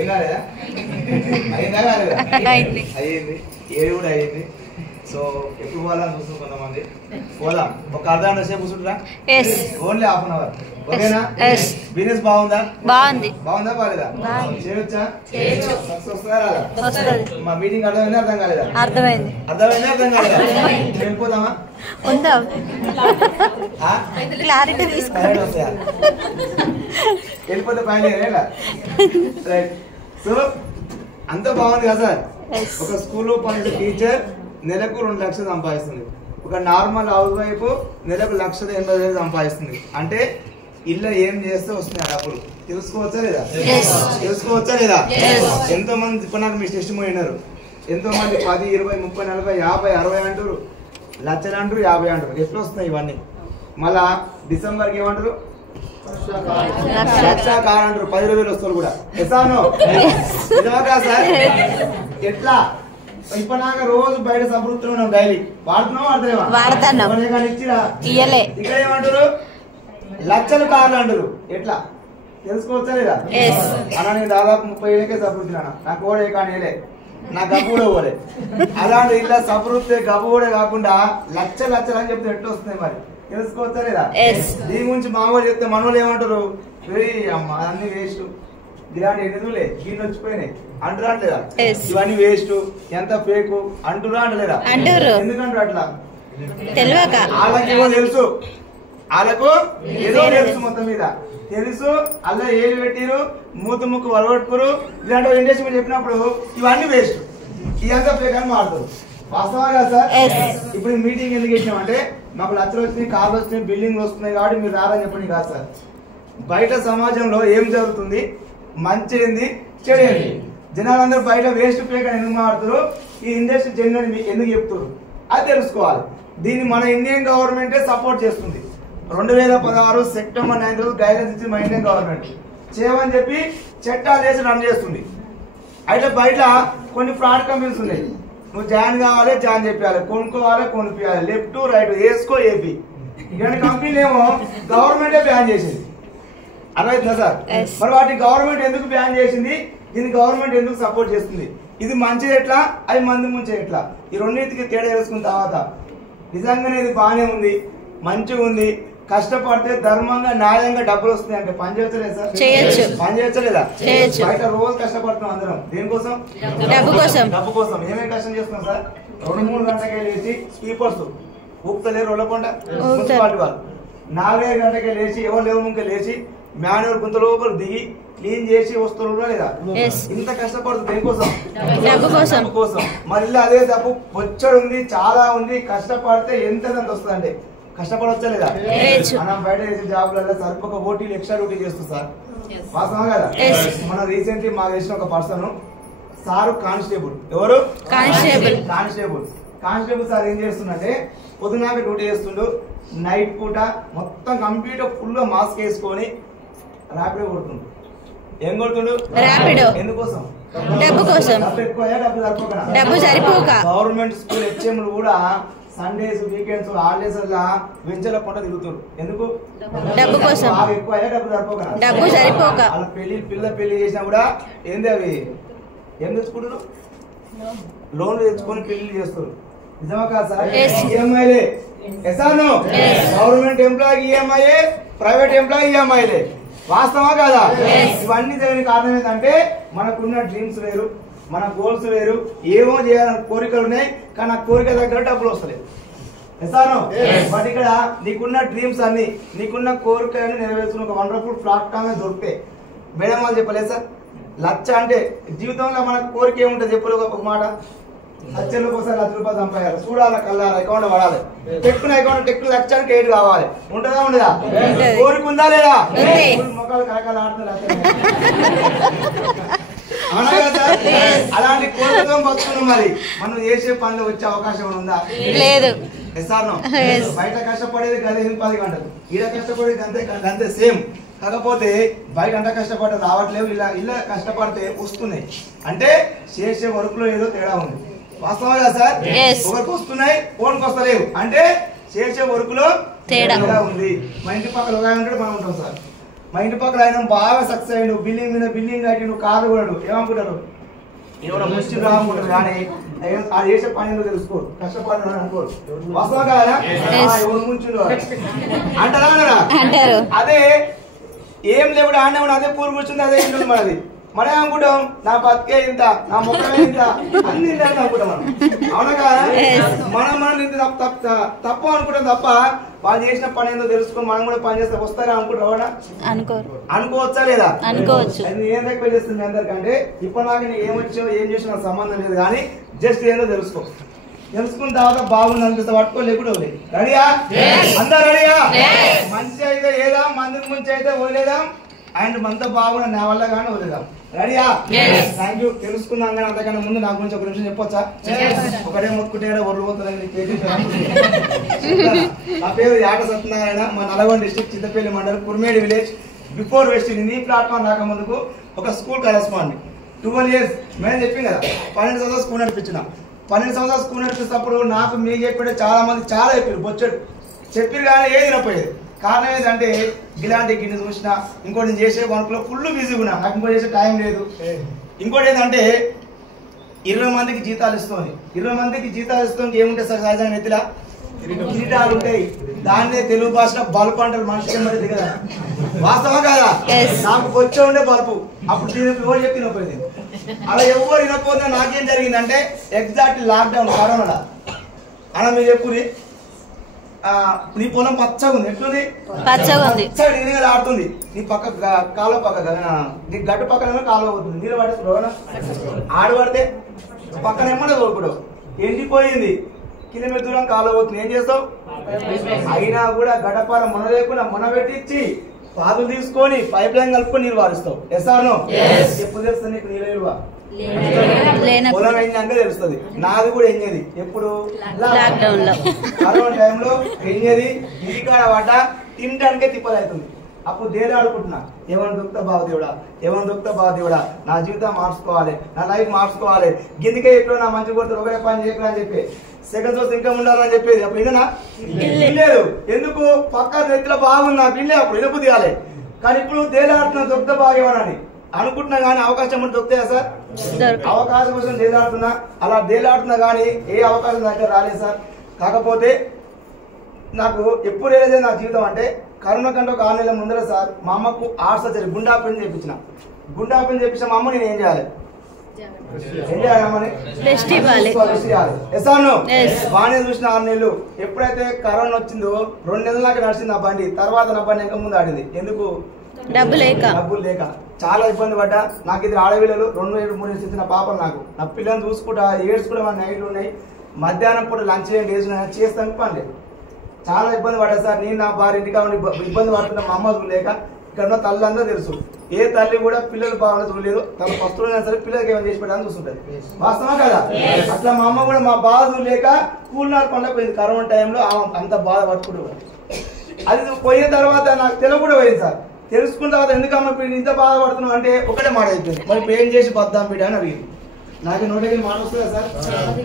ఏం కాలేదా? అయిందా కాలేదా? అయ్యింది. 7 కూడా అయ్యింది. సో ఎప్పుడు పోవాలని చూస్తున్నాం కొంతమంది. పోదాం. ఒక అర్ధగంట సేపు కూర్చుంటారా? Only half an hour. ఓకేనా? బిజినెస్ బాగుందా? బాగుందా బాగాలేదా? చేయొచ్చా? సక్సెస్ వస్తుందా రాదా? మా మీటింగ్ అర్థమైందా అర్థం కాలేదా? అర్థమైందా అర్థం కాలేదా? వెళ్ళిపోదామా? క్లారిటీ తీసుకో. వెళ్ళిపోతే పైన రైట్. సో అంత బాగుంది కదా సార్? ఒక స్కూల్లో పనిచేసే టీచర్ నెలకు 2 లక్షలు సంపాదిస్తుంది. ఒక నార్మల్ హౌస్ వైఫ్ నెలకు 1,80,000 సంపాదిస్తుంది. అంటే ఇల్లు ఏం చేస్తే వస్తున్నాయి డబ్బులు. తెలుసుకోవచ్చా లేదా? ఎంతో మంది ఇప్పుడు నాకు మీ టెస్ట్ పోయినారు. ఎంతో మంది 10, 20, 30, 40, 50, 60 అంటారు, లక్షలు అంటారు, 50 అంటారు. ఎట్లా వస్తున్నాయి ఇవన్నీ? మళ్ళా డిసెంబర్కి ఏమంటారు? లక్షాకారు అంటారు. 10,000 వస్తారు కూడా. ఎసాను సార్ ఎట్లా? ఇప్పుడు నాకు రోజు బయట సంతృప్తున్నాం. డైలీ వాడుతున్నాం. ఇచ్చిరా ఇక్కడ ఏమంటారు? లక్షల కార్లు అంటారు. ఎట్లా తెలుసుకోవచ్చా లేదా? అలా నేను దాదాపు 30 ఏళ్ళకే సంతృప్తినా. నాకు కూడా కానీ నా గబ్బు కూడా పోలే. అలాంటి ఇట్లా సంతృప్తి గబ్బు కూడా కాకుండా లక్షలు అని చెప్తే ఎట్లా వస్తున్నాయి మరి? తెలుసుకోవచ్చా లేదా? దీని గురించి మామూలు చెప్తే మనోళ్ళు ఏమంటారు? అమ్మ అన్ని వేస్ట్, ఇలాంటి ఎన్నిదులే దీన్ని వచ్చిపోయినాయి అంటురా అంటలేదా? ఇవన్నీ వేస్ట్, ఎంత ఫేక్ అంటురా అంటలేరా? ఎందుకంటారు అట్లా? వాళ్ళకేమో తెలుసు, వాళ్ళకు ఏదో తెలుసు, మొత్తం మీద తెలుసు. అలా ఏలు పెట్టిరు, మూతు ముక్కు వలగొట్టుకురు. ఇలాంటి ఇండస్ట్రీ చెప్పినప్పుడు ఇవన్నీ వేస్ట్, ఇదంతా ఫేక్ అని మారుతారు. వాస్తవా కదా సార్? ఇప్పుడు మీటింగ్ ఎందుకు ఇచ్చినామంటే మాకు లక్షలు వచ్చినాయి, కార్లు వచ్చినాయి, బిల్డింగ్లు వస్తున్నాయి కాబట్టి మీరు రారని చెప్పండి కాదు సార్. బయట సమాజంలో ఏం జరుగుతుంది, మంచి ఏంది, చెడు ఏంది, జనాలందరూ బయట వేస్ట్ ఫేక్ అని ఎందుకు మారుతారు, ఈ ఇండస్ట్రీ జెన్యున్ మీకు ఎందుకు చెప్తారు అది తెలుసుకోవాలి. దీన్ని మన ఇండియన్ గవర్నమెంటే సపోర్ట్ చేస్తుంది. 2016 సెప్టెంబర్ 9 గైడెన్స్ ఇచ్చింది మన ఇండియన్ గవర్నమెంట్. చేయమని చెప్పి చట్టాలు చేసి రన్ చేస్తుంది. అయితే బయట కొన్ని ఫ్రాడ్ కంపెనీస్ ఉన్నాయి. నువ్వు జాయిన్ కావాలి, జాయిన్ చెప్పాలి, కొనుక్కోవాలి, కొనిపించాలి, లెఫ్ట్ రైట్ వేసుకో ఏపీ. ఇలాంటి కంపెనీలు ఏమో గవర్నమెంటే బ్యాన్ చేసింది. అర్థమవుతుందా సార్? మరి వాటిని గవర్నమెంట్ ఎందుకు బ్యాన్ చేసింది, దీన్ని గవర్నమెంట్ ఎందుకు సపోర్ట్ చేస్తుంది? ఇది మంచిది ఎట్లా, అది మంది ముంచే ఎట్లా? ఈ రెండింటికి తేడా వేసుకున్న తర్వాత నిజంగానే ఇది బాగానే ఉంది, మంచిగా ఉంది, కష్టపడితే ధర్మంగా న్యాయంగా డబ్బులు వస్తాయి అంటే పని చేయొచ్చలేదు సార్? పని చేయొచ్చలేదా? బయట రోజు కష్టపడుతున్నాం అందరం. దేనికోసం? డబ్బు కోసం. ఏమేమి కష్టం చేస్తున్నాం సార్? 2-3 గంటలకే లేచి స్వీపర్స్ ఊపుతలేరు రోడ్లకుండా మున్సిపాలిటీ వాళ్ళు. 4-5 గంటలకే లేచి ఎవరు లేవు ముందుకే లేచి మాన్యువల్ గుంత లోపల దిగి క్లీన్ చేసి వస్తున్నారు లేదా? ఇంత కష్టపడుతుంది దేనికోసం? డబ్బు కోసం. మరి అదే డబ్బు బొచ్చడు ఉంది, చాలా ఉంది. కష్టపడితే ఎంత వస్తుంది అంటే కష్టపడవచ్చా లేదా? మనం బయట చేసే జాబులలో సరిపోక ఓటీలు ఎక్స్ట్రా డ్యూటీ చేస్తుంది సార్. వాస్తవం కదా? మన రీసెంట్లీ మాకు చేసిన ఒక పర్సన్ సారు కానిస్టేబుల్. ఎవరు? కానిస్టేబుల్ సార్ ఏం చేస్తుందంటే పొద్దునాక డ్యూటీ చేస్తుండు, నైట్ పూట మొత్తం కంప్లీట్ ఫుల్ మాస్క్ వేసుకొని ర్యాపిడో కొడుతుండు. ఏం కొడుతుండు? ఎందుకోసం? డబ్బు సరిపోక. గవర్నమెంట్ స్కూల్ హెచ్ఎంలు కూడా సండేస్, వీకెండ్స్, హాలిడేస్ వెంచర్ల పంట తిరుగుతారు. ఎందుకు? డబ్బు కోసం. ఎక్కువ డబ్బు సరిపోక. వాళ్ళ పిల్ల చేసినా కూడా ఏంది అవి ఏం తెచ్చుకుంటారు? లోన్లు తెచ్చుకొని పెళ్లి చేస్తారు. నిజమా కాదు సార్? ఈఎంఐలే. గవర్నమెంట్ ఎంప్లాయీ ఈఎంఐలే, ప్రైవేట్ ఎంప్లాయీ ఈఎంఐలే. వాస్తవా కాదా? ఇవన్నీ జరిగిన కారణం ఏంటంటే మనకున్న డ్రీమ్స్ వేరు, మన గోల్స్ వేరు. ఏమో చేయాలని కోరికలు ఉన్నాయి, కానీ ఆ కోరిక దగ్గర డబ్బులు వస్తలేదు. బట్ ఇక్కడ నీకున్న డ్రీమ్స్ అన్ని, నీకున్న కోరికలన్నీ నెరవేర్చుకున్న ఒక వండర్ఫుల్ ప్లాట్ఫామ్ దొరికితే మేడం వాళ్ళు చెప్పలేదు సార్. లక్ష అంటే జీవితంలో మనకు కోరిక ఏముంటుంది చెప్పలేదు ఒక మాట. లక్షలకు ఒకసారి ₹1,00,000 సంపాదాలి, చూడాలి, కల్లాలి, అకౌంట్ పడాలి. టెక్కున అకౌంట్ లక్షానికి 8 కావాలి. ఉంటుందా ఉండదా? కోరిక ఉందా లేదా? మొక్కలు కరకాలు ఆడుతున్నారు. అవునా కదా సార్? అలాంటి కోరికతో బతుకున్నాం. మరి మనం చేసే పనులు వచ్చే అవకాశం ఉందా? లేదు. బయట కష్టపడేది గదే 10 గంటలు, ఈడ కష్టపడేది అంతే సేమ్. కాకపోతే బయట అంత కష్టపడితే రావట్లేవు, ఇలా కష్టపడితే వస్తున్నాయి. అంటే చేసే వర్క్లో ఏదో తేడా ఉంది. వాస్తవం కదా సార్? ఒకరికి వస్తున్నాయి, ఓన్కి వస్తలేవు. అంటే చేసే వర్క్లో తేడా ఉంది. మా ఇంటి పక్కన ఒక ఉంటాడు, మనం ఉంటాం సార్. మా ఇంటి పక్కన ఆయన బాగా సక్సెస్ అయ్యాడు, బిల్డింగ్ మీద బిల్డింగ్ కట్టి నువ్వు కారు కొన్నాడు. ఏమనుకుంటారు? ఎవరో ముష్టి రానుకుంటారు, కానీ అది చేసే పని ఎందుకు తెలుసుకోరు, కష్టపడి అనుకోరు. వస్తాం కదా ఎవరు ముంచుండు అంటారా? అదే ఏం లేకుండా ఆడనే అదే పూరు కూర్చుంది, అదే ఇంటుంది మనది. మనం ఏమనుకుంటాం, నా బతికే ఇంత, నా ముఖమే ఇంత, అన్ని అనుకుంటాం మనం. అవునా కదా? మనం ఇంత తప్పు అనుకుంటాం తప్ప వాళ్ళు చేసిన పని ఏందో తెలుసుకొని మనం కూడా పని చేస్తే వస్తారా అనుకుంటారా? అనుకోవచ్చా లేదా? అనుకోవచ్చు. ఏం రిక్వెస్ట్ చేస్తుంది మీ అందరికంటే, ఇప్పుడు నాకు నీకు ఏమొచ్చావు ఏం చేసినా సంబంధం లేదు, కానీ జస్ట్ ఏందో తెలుసుకో. తెలుసుకున్న తర్వాత బాగుంది అనిపిస్తే పట్టుకో, లేకుండా రెడీయా? అందరు రెడీయా? మంచి అయితే ఏదాం, మందికి ముంచి అయితే వదిలేదాం, అండ్ మనతో బాగున్నా నా వల్ల కానీ వదిలేదాం. రెడీయా? Thank you. తెలుసుకున్నాం కానీ అంతకన్నా ముందు నా గురించి ఒక నిమిషం చెప్పొచ్చా? ఒకటే మొత్తుకుంటే ఒర్రు పోతుందని. నా పేరు యాట సత్యనారాయణ, మా నల్గొండ డిస్ట్రిక్ట్ చింతపల్లి మండలం కుర్మేడి విలేజ్. బిఫోర్ వెస్ట్ ఈ ప్లాట్ఫామ్ రాక ముందుకు ఒక స్కూల్ కరెస్పాండెంట్ 12 years మేము చెప్పింది కదా, 12 సంవత్సరాలు స్కూల్ నడిపించిన. 12 సంవత్సరాలు స్కూల్ నడిపిస్తున్నప్పుడు నాకు మీకు చెప్పే చాలా మంది చాలా చెప్పారు, బొచ్చడు చెప్పారు, కానీ ఏది వినపోయేది. కారణం ఏంటంటే ఇలాంటి గిన్నె చూసినా ఇంకోటి నేను చేసే వర్క్లో ఫుల్ బిజీగా ఉన్నా, నాకు ఇంకోటి చేసే టైం లేదు. ఇంకోటి ఏంటంటే 20 మందికి జీతాలు ఇస్తుంది. 20 మందికి జీతాలు ఇస్తుంది ఏముంటాయి సార్? సహజంగా నెత్తిలా కిరీటాలు ఉంటాయి. దాన్నే తెలుగు భాషలో బల్బు అంటారు. మనిషి మరి కదా, వాస్తవం కదా? నాకు వచ్చే ఉండే బల్బు అప్పుడు ఎవరు చెప్పి వినపోయింది. అలా ఎవరు వినకపోతే నాకేం జరిగిందంటే ఎగ్జాక్ట్ లాక్డౌన్ కరోనా అలా మీరు చెప్పుని నీ పొలం పచ్చగా ఉంది, ఎట్లుంది? పచ్చగా ఆడుతుంది. నీ పక్క కాలువ పక్క నీ గట్టు పక్కన కాలువ పోతుంది, నీళ్ళు పడేసి ఆడు పడితే పక్కన ఏమన్నా ఇప్పుడు ఎండిపోయింది, కిలోమీటర్ దూరం కాలువ పోతుంది. ఏం చేస్తావు? అయినా కూడా గడపాల మొన లేకుండా మొన పెట్టించి పాదులు తీసుకొని పైప్ లైన్ కలుపుకొని నీళ్ళు వారిస్తావు. ఎసాను ఎప్పుడు తెలుస్తుంది నీకు నీళ్ళ విలువ? పొలం అయినాక తెలుస్తుంది. నాది కూడా ఎంగేది ఎప్పుడు? కరోనా టైంలో ఎంగేది ఇంటికాడ పడ్డ తినడానికే తిప్పలవుతుంది. అప్పుడు దేవుడు ఆడుకుంటున్నా, ఏమని దొక్కుతా బావదేవుడా, ఏమని దొక్కుతా బావదేవుడా, నా జీవితం మార్చుకోవాలి, నా లైఫ్ మార్చుకోవాలి, గిందికే ఎప్పుడు నా మంచి కొడుతుంది ఒకటే పని చేయకుండా అని చెప్పి సెకండ్ సోర్స్ ఇంకా ఉండాలని చెప్పేది. అప్పుడు ఇదనా లేదు, ఎందుకు? పక్క నెత్తిలో బాగుంది నా పిల్లే, అప్పుడు ఇనపు తీయాలి. కానీ ఇప్పుడు దేలాడుతున్నా దొక్కుతా బాగేమని అనుకుంటున్నా, కానీ అవకాశం ఉంటే దొక్కుతాయా సార్? అవకాశం కోసం దేలాడుతున్నా, అలా దేలాడుతున్నా కానీ ఏ అవకాశం దగ్గర రాలేదు సార్. కాకపోతే నాకు ఎప్పుడు ఏదైతే నా జీవితం అంటే కరోనా కంటే ఒక 6 నెలల ముందర సార్ మా అమ్మకు హార్ట్ సర్జరీ గుండె ఆపరేషన్ చేయించిన. గుండె ఆపరేషన్ చేయించిన మా అమ్మ నేను ఏం చేయాలి? బాగానే చూసిన 6 నెలలు. ఎప్పుడైతే కరోనా వచ్చిందో 2 నెలల దాకా నడిచింది నా బండి. తర్వాత నా బండి ఇంకా ముందు ఆడింది. ఎందుకు? డబ్బులు లేక చాలా ఇబ్బంది పడ్డా. నాకు ఇది ఆడపిల్లలు 2-3 చిన్న పాపలు. నాకు నా పిల్లల్ని చూసుకుంటా ఏడ్స్ కూడా మన నైట్లు ఉన్నాయి. మధ్యాహ్నం పూట లంచ్ చేస్తాను పని లేదు. చాలా ఇబ్బంది పడ్డా సార్. నేను నా భార్య ఇంటికా ఇబ్బంది పడుతున్నా. మా అమ్మ చూడలేక. ఇక్కడ ఉన్న తల్లందరూ తెలుసు, ఏ తల్లి కూడా పిల్లలు బాగా చూడలేదు. తన ఫస్ట్లైనా సరే పిల్లలకి ఏమైనా చేసి పెట్టాలని చూస్తుంటది. వాస్తవం కదా? అట్లా మా అమ్మ కూడా మా బాధ చూడలేక కూలినారు పండకపోయింది. కరోనా టైంలో అంత బాధ పట్టుకుంటూ అది పోయిన తర్వాత నాకు తెలుగు కూడా పోయింది సార్. తెలుసుకున్న తర్వాత ఎందుకమ్మా ఇప్పుడు ఇంత బాధపడుతున్నావు అంటే ఒకటే మాట అయిపోయింది, మరి ఇప్పుడు ఏం చేసి బద్దాం బిడ్డ అని అడిగింది. నాకు నోటికి మాట వస్తుందా సార్?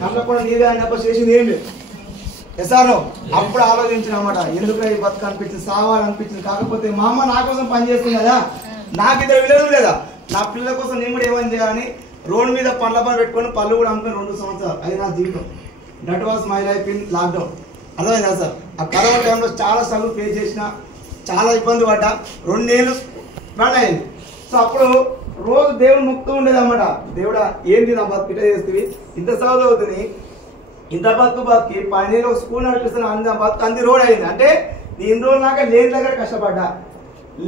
అందులో కూడా నీదే అని చేసింది ఏం లేదు సార్. అప్పుడు ఆలోచించిన అన్నమాట, ఎందుకు ఈ బతుకు అనిపించింది, సావాలనిపించింది. కాకపోతే మా అమ్మ నా కోసం పనిచేస్తుంది కదా, నాకు ఇద్దరు విలువలు లేదా, నా పిల్లల కోసం నేను కూడా ఏమని చేయాలని రోడ్డు మీద పండ్ల పని పెట్టుకొని పళ్ళు కూడా అమ్ముకొని 2 సంవత్సరాలు అది నా జీవితం. That was my life in lockdown. అర్థమైందా సార్? ఆ కరోనా టైంలో చాలా స్ట్రగుల్ ఫేస్ చేసిన, చాలా ఇబ్బంది పడ్డా. 2 నెలలు రన్ అయింది. సో అప్పుడు రోజు దేవుడు ముక్తూ ఉండేది అన్నమాట. దేవుడా ఏంటి నా బతుకు ఇట్లా చేస్తుంది, ఇంత చదువు అవుతుంది, ఇంత బతుకి 10 నెలలు స్కూల్ నడిపిస్తున్నా, అంత బతుకు అంది రోడ్ అయింది. అంటే నేను 2 రోజులు నాక లేని దగ్గర కష్టపడ్డా,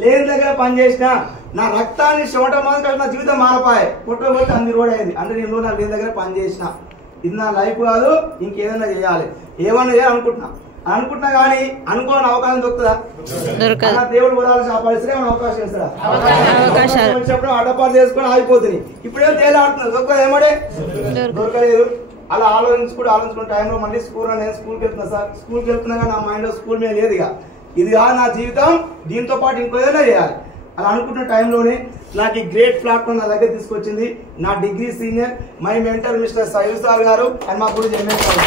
లేని దగ్గర పని చేసిన, నా రక్తాన్ని చెమట మాత్రం నా జీవితం మారపాయి. పుట్టబట్టి అంది రోడ్ అయింది. అంటే నేను నా లేని దగ్గర పని చేసిన. ఇది నా లైఫ్ కాదు, ఇంకేదైనా చేయాలి, ఏమన్నా చేయాలి అనుకుంటున్నా కానీ అనుకోని అవకాశం దొరుకుతుందా? దేవుడు వరాలు కాపాడిస్తే అవకాశం ఇస్తారా? వచ్చినప్పుడు అడ్డపాటు చేసుకుని ఆగిపోతుంది. ఇప్పుడేం తేలాడుతున్నారు, దొరకదు ఏమడే దొరకలేదు. అలా ఆలోచించుకున్న టైంలో మళ్ళీ స్కూల్కి వెళ్తున్నా సార్. స్కూల్కి వెళ్తున్నా కానీ నా మైండ్ స్కూల్ మీద లేదు. ఇక ఇది కాదు నా జీవితం, దీంతో పాటు ఇంకో ఏదైనా చేయాలి అలా అనుకుంటున్న టైంలోనే నాకు ఈ గ్రేట్ ప్లాట్ఫామ్ నా దగ్గర తీసుకొచ్చింది నా degree senior my mentor mister Sailu sir గారు అండ్ మా గురించి ఎంఎస్ సార్.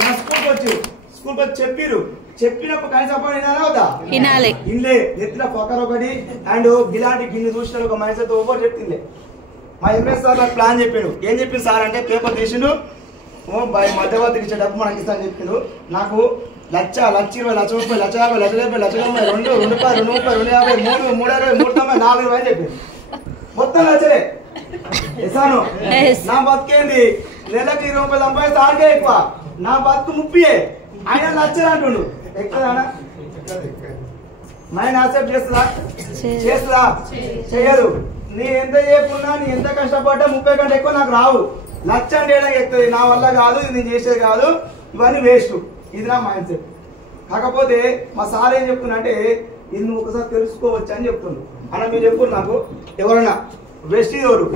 నా స్కూల్కి వచ్చి చెప్పిరు చెప్పినప్పుడు కనీసం వినాలా అవుతా వినాలి. ఇల్లే ఎత్తున ఫకర్ ఒకటి అండ్ ఇలాంటి గిన్నె చూసిన ఒక మనిషి అయితే ఓవర్ చెప్తుండే. మా ఎంఎస్ సార్ నాకు ప్లాన్ చెప్పాడు. ఏం చెప్పింది సార్ అంటే పేపర్ తీసిండు మధ్యవర్తికి ఇచ్చే డబ్బు మనకి ఇస్తా అని చెప్పిండు. నాకు 1,20,000, 1,20,000, 1,50,000, 1,50,000, 1,50,000, 2 రూపాయలు, 2 రూపాయలు, 250, 3, 360, 390, 420 అని చెప్పింది. మొత్తం లచ్చలే ఇస్తాను. నా బతికేంది నెలకు 20 రూపాయలు సంపాదిస్తే ఆడికే ఎక్కువ. నా బతుకు 30 ఆయన లచ్చలు అంటుండు. ఎక్కువనా మైండ్ యాక్సెప్ట్ చేస్తుందా చేయదు. నీ ఎంత చేయకున్నా నీ ఎంత కష్టపడ్డా 30 కంటే ఎక్కువ నాకు రావు. లచ్చ అంటే ఎక్కుతుంది. నా వల్ల కాదు, ఇది నేను చేసేది కాదు, ఇవన్నీ వేస్ట్. ఇది నా మైండ్ సెట్. కాకపోతే మా సార్ ఏం చెప్తున్నా అంటే ఇది నువ్వు ఒకసారి తెలుసుకోవచ్చు అని చెప్తుండ్రు. అన్న మీరు చెప్పు నాకు ఎవరన్నా వెస్ట్ ఎవరు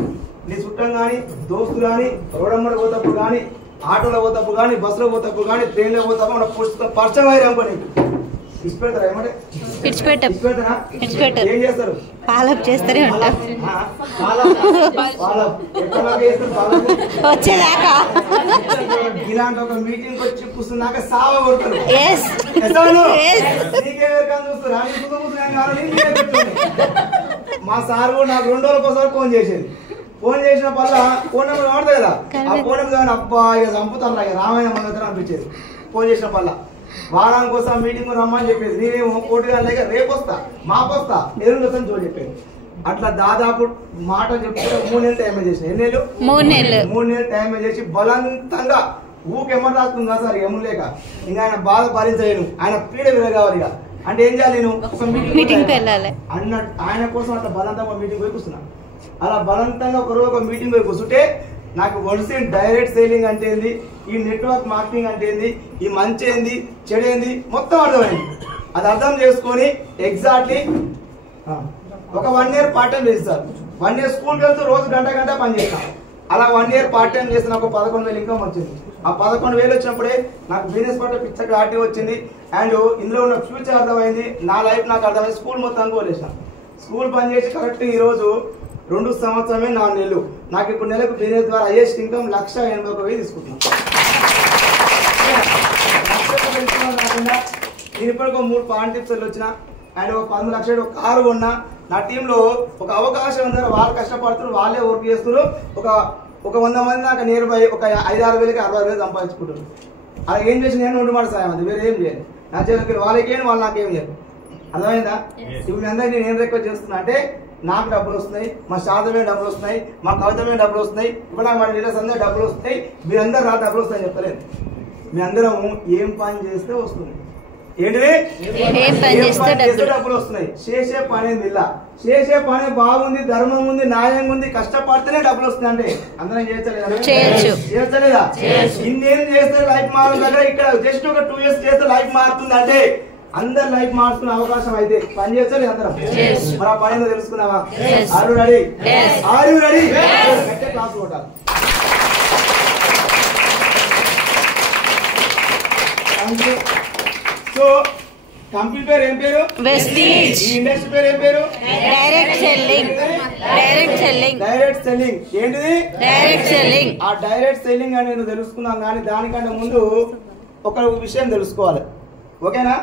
నీ చుట్టం కానీ దోస్తు కానీ రోడమ్మడి పోతప్పుడు కానీ ఆటోలో పోతప్పుడు కానీ బస్సులో పోతప్పుడు కానీ ట్రైన్లో పోతప్పుడు మన పరిచయం అయ్యారు అనుకో నీకు ఇచ్చిపెడతారా ఏమంటే ఇచ్చిపెడతారా ఏం చేస్తారు ఫాలోఅప్ చేస్తూనే ఉంటాం వచ్చేదాకా ఇలాంటి ఒక మీటింగ్ వచ్చి కూర్చున్నాక సావ కొడతారు. మా సార్ కూడా నాకు 2 రోజులకు ఒకసారి ఫోన్ చేసేది. ఫోన్ చేసిన వల్ల ఫోన్ నెంబర్ వాడతాయి కదా, ఆ ఫోన్ నెంబర్ అబ్బా ఇక చంపుతాను ఇక రామాయణ మందిరం అనిపించేది. ఫోన్ చేసిన వల్ల వారానికి కోసం మీటింగ్ రమ్మని చెప్పేది. నేనేమో కోటిగా లేక రేపు వస్తా మాపొస్తా ఎదురు వస్తాను చూడ చెప్పేది. అట్లా దాదాపు మాట చెప్తే 3 నెలలు టైం చేసిన. ఎన్ని నెలలు? 3 నెలలు టైం చేసి బలవంతంగా ఊకెమ్మని రాస్తుందా సార్ ఎమ్ము లేక ఇంకా ఆయన బాధ భరించలేను, ఆయన పీడ విరగావాలి. ఇక అంటే ఏం చేయాలి, నేను ఒక మీటింగ్ వెళ్ళాలి అన్నట్టు ఆయన కోసం అట్లా బలవంతంగా మీటింగ్ పోయి కూర్చున్నా. అలా బలవంతంగా ఒకరోజు ఒక మీటింగ్ పోయి కూర్చుంటే నాకు వడిసి డైరెక్ట్ సేలింగ్ అంటే ఏంది, ఈ నెట్వర్క్ మార్కెటింగ్ అంటే ఏంది, ఈ మంచి ఏంది చెడు ఏంది మొత్తం అర్థమైంది. అది అర్థం చేసుకొని ఎగ్జాక్ట్లీ ఒక 1 ఇయర్ పార్ట్ టైం చేస్తారు. 1 ఇయర్ స్కూల్కి వెళ్తూ రోజు గంట పని చేస్తాను. అలా 1 ఇయర్ పార్ట్ టైం చేస్తే నాకు 11,000 ఇన్కమ్ వచ్చింది. ఆ 11,000 వచ్చినప్పుడే నాకు బిజినెస్ పట్ల పిచ్చ క్లారిటీ వచ్చింది. అండ్ ఇందులో ఉన్న ఫ్యూచర్ అర్థమైంది, నా లైఫ్ నాకు అర్థమైంది. స్కూల్ మొత్తం వదిలేసిన. స్కూల్ పని చేసి కరెక్ట్ ఈరోజు 2 సంవత్సరమే 4 నెలలు. నాకు ఇప్పుడు నెలకు బిజినెస్ ద్వారా హైయెస్ట్ ఇన్కమ్ 1,81,000 తీసుకుంటున్నాను. నేను ఇప్పటికీ 3 పాన్ టిప్స్ వచ్చిన అండ్ ఒక 10 లక్షలు ఒక కారు కొన్నా. నా టీంలో ఒక అవకాశం ఉందని వాళ్ళు కష్టపడుతున్నారు, వాళ్ళే వర్క్ చేస్తున్నారు. ఒక 100 మంది నాకు నియర్ బై ఒక 5-6 వేలకి 60,000 సంపాదించుకుంటారు. అలా ఏం చేసి నేను 2 మాట సాయం అది వేరే ఏం చేయాలి. నా చేతికి వాళ్ళకేం వాళ్ళు నాకేం చేయరు. అర్థమైందా? ఇప్పుడు అందరికీ నేను ఏం రిక్వెస్ట్ చేస్తున్నా అంటే నాకు డబ్బులు వస్తున్నాయి, మా శాతమే డబ్బులు వస్తున్నాయి, మా కవితమే డబ్బులు వస్తున్నాయి, ఇప్పుడు నాకు మన లీడర్స్ అందరూ డబ్బులు వస్తున్నాయి, మీరందరూ రా డబ్బులు వస్తాయని చెప్పలేదు. మీ అందరం ఏం పని చేస్తే వస్తుంది ఏంటిది, ఏం పని చేస్తే డబ్బులు వస్తున్నాయి. చేసే పని ఇలా చేసే పని బాగుంది, ధర్మం ఉంది, న్యాయం ఉంది, కష్టపడితేనే డబ్బులు వస్తున్నాయి. అంటే అందరం చేయలేదా? ఇన్నేం చేస్తే లైఫ్ మారడం దగ్గర ఇక్కడ జస్ట్ ఒక 2 ఇయర్స్ చేస్తే లైఫ్ మారుతుంది. అంటే అందరు లైఫ్ మార్చుకునే అవకాశం అయితే పని చేస్తారు అందరం. మరి ఆ పని తెలుసుకున్నావా? Are you ready? క్లాస్ కొట్టాలి. సో కంపెనీ పేరు ఏం పేరు? వెస్టీజ్. ఈ ఇండస్ట్రీ పేరు ఏం పేరు? Direct selling. ఏంటిది? Direct selling. ఆ డైరెక్ట్ సెల్లింగ్ అని నేను తెలుసుకున్నాను. కానీ దానికంటే ముందు ఒక విషయం తెలుసుకోవాలి. ఓకేనా?